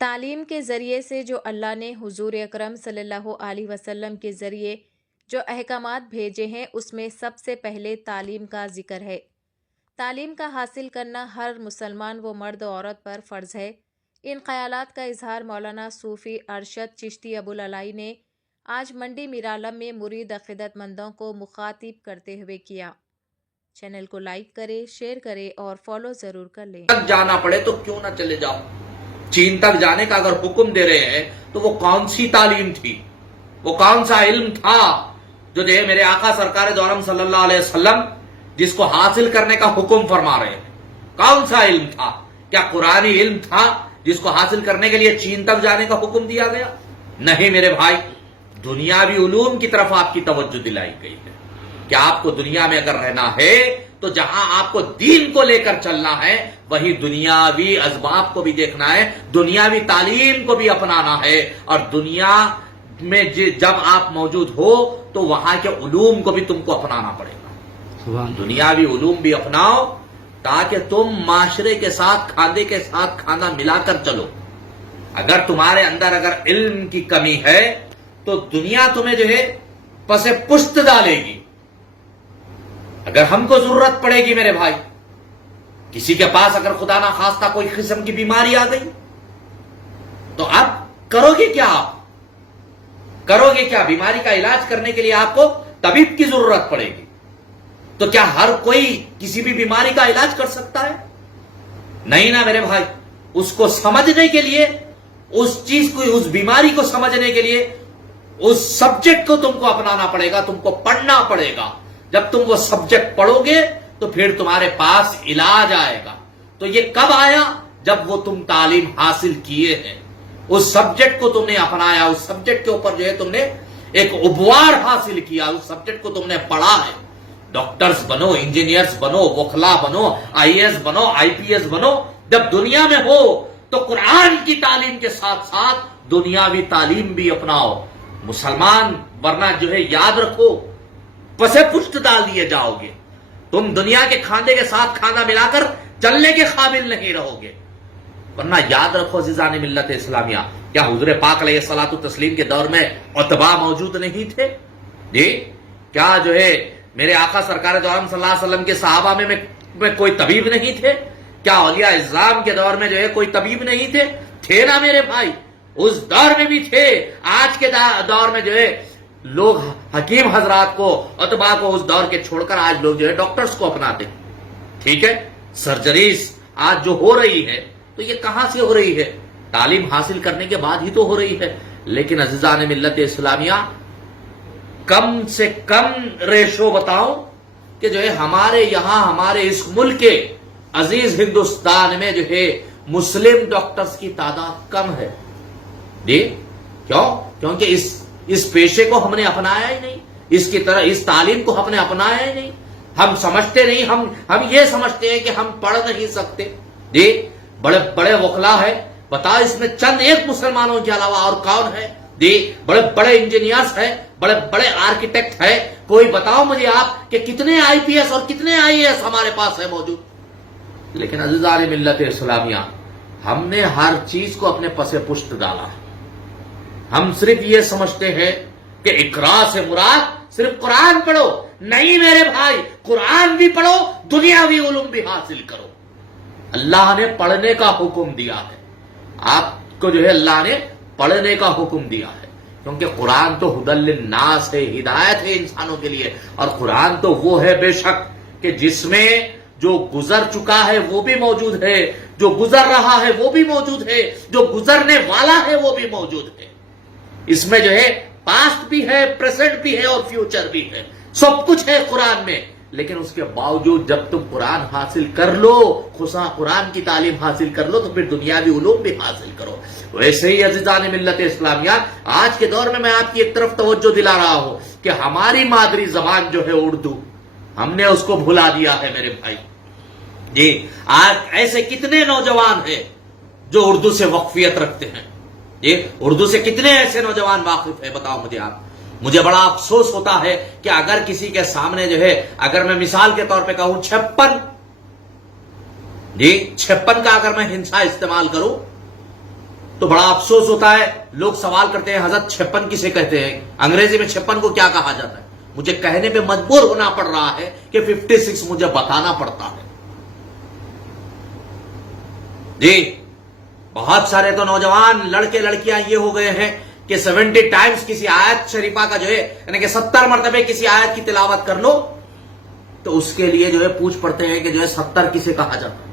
تعلیم کے ذریعے سے جو اللہ نے حضور اکرم صلی اللہ علیہ وسلم کے ذریعے جو احکامات بھیجے ہیں اس میں سب سے پہلے تعلیم کا ذکر ہے۔ تعلیم کا حاصل کرنا ہر مسلمان و مرد و عورت پر فرض ہے۔ ان خیالات کا اظہار مولانا صوفی ارشد چشتی ابوالعلائی نے آج منڈی میرالم میں مرید عقیدت مندوں کو مخاطب کرتے ہوئے کیا۔ چینل کو لائک کرے، شیئر کرے اور فالو ضرور کر لیں۔ تک جانا پڑے تو کیوں نہ چلے جاؤ۔ چین تک جانے کا اگر حکم دے رہے ہیں تو وہ کون سی تعلیم تھی، وہ کون سا علم تھا جو میرے آقا سرکار دو عالم صلی اللہ علیہ وسلم جس کو حاصل کرنے کا حکم فرما رہے ہیں؟ کون سا علم تھا؟ کیا قرآنی علم تھا جس کو حاصل کرنے کے لیے چین تک جانے کا حکم دیا گیا؟ نہیں میرے بھائی، دنیاوی علوم کی طرف آپ کی توجہ دلائی گئی ہے کہ آپ کو دنیا میں اگر رہنا ہے تو جہاں آپ کو دین کو لے کر چلنا ہے وہی دنیاوی اسباب کو بھی دیکھنا ہے، دنیاوی تعلیم کو بھی اپنانا ہے، اور دنیا میں جب آپ موجود ہو تو وہاں کے علوم کو بھی تم کو اپنانا پڑے گا۔ دنیاوی علوم بھی اپناؤ تاکہ تم معاشرے کے ساتھ کھاندے کے ساتھ کھانا ملا کر چلو۔ اگر تمہارے اندر اگر علم کی کمی ہے تو دنیا تمہیں پس پشت ڈالے گی۔ اگر ہم کو ضرورت پڑے گی میرے بھائی، کسی کے پاس اگر خدا نہ خواستہ کوئی قسم کی بیماری آ گئی تو اب کرو گے کیا؟ آپ کرو گے کیا؟ بیماری کا علاج کرنے کے لیے آپ کو طبیب کی ضرورت پڑے گی، تو کیا ہر کوئی کسی بھی بیماری کا علاج کر سکتا ہے؟ نہیں نا میرے بھائی۔ اس کو سمجھنے کے لیے، اس چیز کو، اس بیماری کو سمجھنے کے لیے اس سبجیکٹ کو تم کو اپنانا پڑے گا، تم کو پڑھنا پڑے گا۔ جب تم وہ سبجیکٹ پڑھو گے تو پھر تمہارے پاس علاج آئے گا۔ تو یہ کب آیا؟ جب وہ تم تعلیم حاصل کیے ہیں، اس سبجیکٹ کو تم نے اپنایا، اس سبجیکٹ کے اوپر تم نے ایک ابوار حاصل کیا، اس سبجیکٹ کو تم نے پڑھا ہے۔ ڈاکٹرز بنو، انجینئرز بنو، وکلا بنو، آئی ایس بنو، آئی پی ایس بنو۔ جب دنیا میں ہو تو قرآن کی تعلیم کے ساتھ ساتھ دنیاوی تعلیم بھی اپناؤ۔ مسلمان ورنہ یاد رکھو پسے پشت ڈال دیے جاؤ گے، تم دنیا کے کھاندے کے ساتھ کھانا ملا کر چلنے کے قابل نہیں رہو گے۔ ورنہ یاد رکھو عزیزان ملت اسلامیہ، کیا حضور پاک علیہ الصلوۃ والتسلیم کے دور میں عتبہ موجود نہیں تھے؟ جی کیا میرے آقا سرکار دو عالم صلی اللہ علیہ وسلم کے صحابہ میں کوئی طبیب نہیں تھے؟ کیا اولیاء اعظام کے دور میں کوئی طبیب نہیں تھے؟ تھے نا میرے بھائی، اس دور میں بھی تھے۔ آج کے دور میں لوگ حکیم حضرات کو، عتبہ کو اس دور کے چھوڑ کر آج لوگ ڈاکٹرز کو اپناتے ہیں۔ ٹھیک ہے، سرجریز آج جو ہو رہی ہے تو یہ کہاں سے ہو رہی ہے؟ تعلیم حاصل کرنے کے بعد ہی تو ہو رہی ہے۔ لیکن عزیزان ملت اسلامیہ، کم سے کم ریشو بتاؤ کہ ہمارے یہاں، ہمارے اس ملک کے عزیز ہندوستان میں مسلم ڈاکٹرز کی تعداد کم ہے۔ جی کیوں؟ کیونکہ اس پیشے کو ہم نے اپنایا ہی نہیں، اس کی طرح اس تعلیم کو ہم نے اپنایا ہی نہیں۔ ہم سمجھتے نہیں، ہم یہ سمجھتے ہیں کہ ہم پڑھ نہیں سکتے۔ جی بڑے بڑے وکلا ہے، بتاؤ اس میں چند ایک مسلمانوں کے علاوہ اور کون ہے؟ جی بڑے بڑے انجینئرز ہیں، بڑے بڑے آرکیٹیکٹ ہیں، کوئی بتاؤ مجھے آپ کہ کتنے آئی پی ایس اور کتنے آئی اے ایس ہمارے پاس ہے موجود؟ لیکن عزیزان ملت اسلامیہ، ہم نے ہر چیز کو اپنے پس پشت ڈالا۔ ہم صرف یہ سمجھتے ہیں کہ اقرا سے مراد صرف قرآن پڑھو۔ نہیں میرے بھائی، قرآن بھی پڑھو، دنیاوی علوم بھی حاصل کرو۔ اللہ نے پڑھنے کا حکم دیا ہے، آپ کو اللہ نے پڑھنے کا حکم دیا ہے، کیونکہ قرآن تو ھدی للناس ہے، ہدایت ہے انسانوں کے لیے۔ اور قرآن تو وہ ہے بے شک کہ جس میں جو گزر چکا ہے وہ بھی موجود ہے، جو گزر رہا ہے وہ بھی موجود ہے، جو گزرنے والا ہے وہ بھی موجود ہے۔ اس میں پاسٹ بھی ہے، پریزنٹ بھی ہے اور فیوچر بھی ہے، سب کچھ ہے قرآن میں۔ لیکن اس کے باوجود جب تم قرآن حاصل کر لو، خصوصا قرآن کی تعلیم حاصل کر لو، تو پھر دنیاوی علوم بھی حاصل کرو۔ ویسے ہی عزیزان ملت اسلامیہ، آج کے دور میں آپ کی ایک طرف توجہ دلا رہا ہوں کہ ہماری مادری زبان اردو، ہم نے اس کو بھلا دیا ہے میرے بھائی۔ جی آج ایسے کتنے نوجوان ہیں جو اردو سے وقفیت رکھتے ہیں؟ جی اردو سے کتنے ایسے نوجوان واقف ہیں؟ بتاؤ مجھے آپ۔ مجھے بڑا افسوس ہوتا ہے کہ اگر کسی کے سامنے اگر میں مثال کے طور پہ کہوں 56 کا اگر میں ہنسا استعمال کروں تو بڑا افسوس ہوتا ہے. لوگ سوال کرتے ہیں حضرت 56 کسے کہتے ہیں, انگریزی میں 56 کو کیا کہا جاتا ہے. مجھے کہنے پہ مجبور ہونا پڑ رہا ہے کہ 56 مجھے بتانا پڑتا ہے. جی بہت سارے تو نوجوان لڑکے لڑکیاں یہ ہو گئے ہیں کہ 70 ٹائمز کسی آیت شریفہ کا جو ہے یعنی کہ 70 مرتبہ کسی آیت کی تلاوت کر لو تو اس کے لیے جو ہے پوچھ پڑتے ہیں کہ جو ہے 70 کسے کہا جاتا ہے.